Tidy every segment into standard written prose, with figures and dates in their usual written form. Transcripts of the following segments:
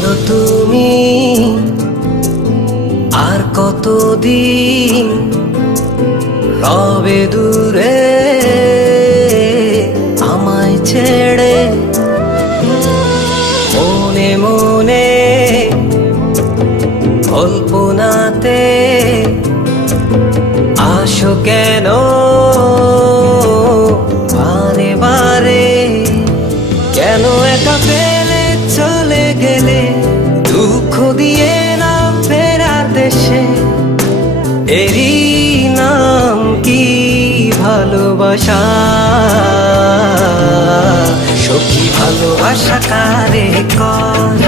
বলো তুমি আর কতদিন রবে দূরে আমায় ছেড়ে? মনে মনে কল্পনাতে আসো কেন বারে বারে? কেন একা ফেলে চলে গেলে দুঃখ দিয়ে না ফেরার দেশে? এরই নাম কি ভালোবাসা? সখী ভালোবাসা কারে কয়?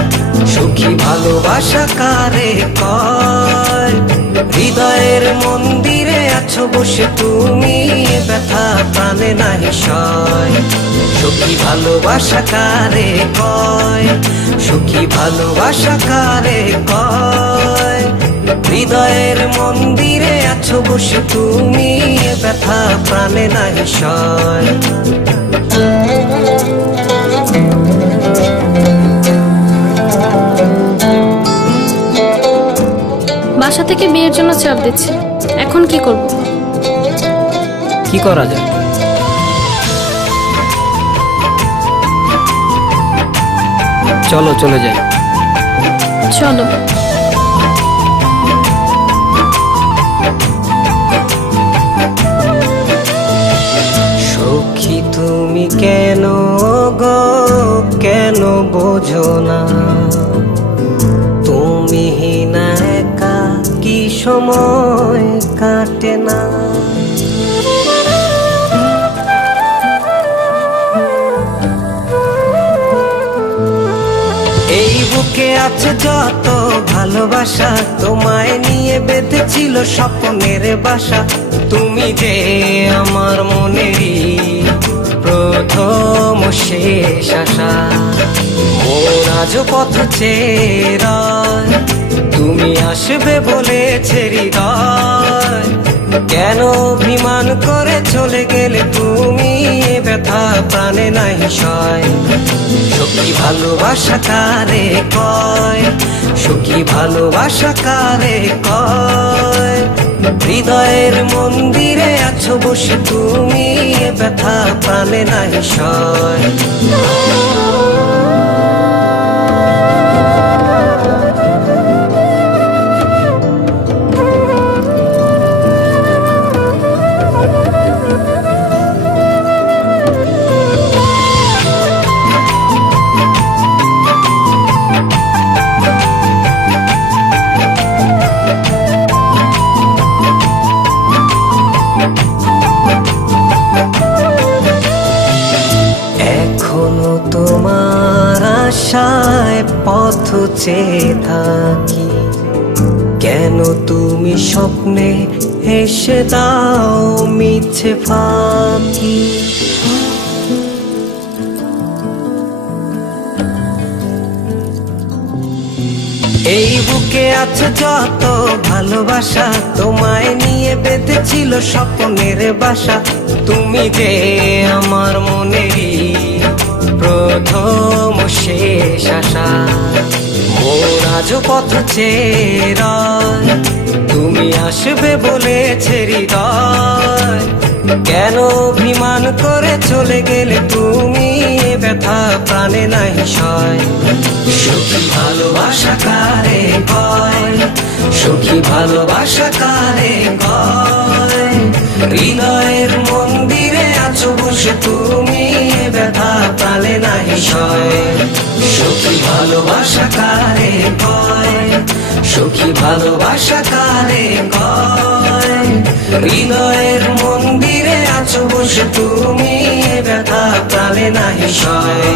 সখী ভালোবাসা কারে কয়? হৃদয়ের মন্দিরে আছো বসে তুমি, ব্যথা প্রাণে নাহি সয়। সখী ভালোবাসা কারে কয়? সখী ভালোবাসা কারে কয়? হৃদয়ের মন্দিরে আছো বসে তুমি, ব্যথা প্রাণে নাহি সয়। বাসা থেকে বিয়ের জন্য চাপ দিচ্ছে, এখন কি করব? কি করা যায়? চলো চলে যাই। চলো। সখী তুমি কেন গো, কেন বোঝো না? তুমি না একা কি সময় কাটে না? এই বুকে আছে যত ভালোবাসা, তোমায় নিয়ে বেঁধেছিল স্বপ্নের বাসা। তুমি যে আমার মনেরই প্রথম শেষ আশা। মোর আজ পথ চেয়ে তুমি আসবে বলেছে হৃদয়। কেন অভিমান করে চলে গেলে তুমি, ব্যথা প্রাণে নাহি সয়। সখী ভালোবাসা কারে কয়? সখী ভালোবাসা কারে কয়? হৃদয়ের মন্দিরে আছো বসে তুমি, ব্যথা প্রাণে নাহি সয়। এখনো তোমার আশায় পথ চেয়ে থাকি, কেন তুমি স্বপ্নে হেসে দাও মিছে ফাঁকি? এই বুকে আছে যত ভালোবাসা, তোমায় নিয়ে বেঁধেছিল স্বপ্নের বাসা। তুমি যে আমার মনেরই প্রথম শেষ আশা। মোর আজ পথ চেয়ে তুমি আসবে বলেছে হৃদয়। কেন অভিমান করে চলে গেলে তুমি, ব্যথা প্রাণে নাহি সয়। সখী ভালোবাসা কারে কয়? সখী ভালোবাসা কারে কয়? হৃদয়ের মন্দিরে আছো বসে তুমি, ব্যথা প্রাণে নাহি সয়। সখী ভালোবাসা কারে কয়? সখী ভালোবাসা কারে কয়? হৃদয়ের মন্দিরে আছো বসে তুমি, ব্যথা প্রাণে নাহি সয়।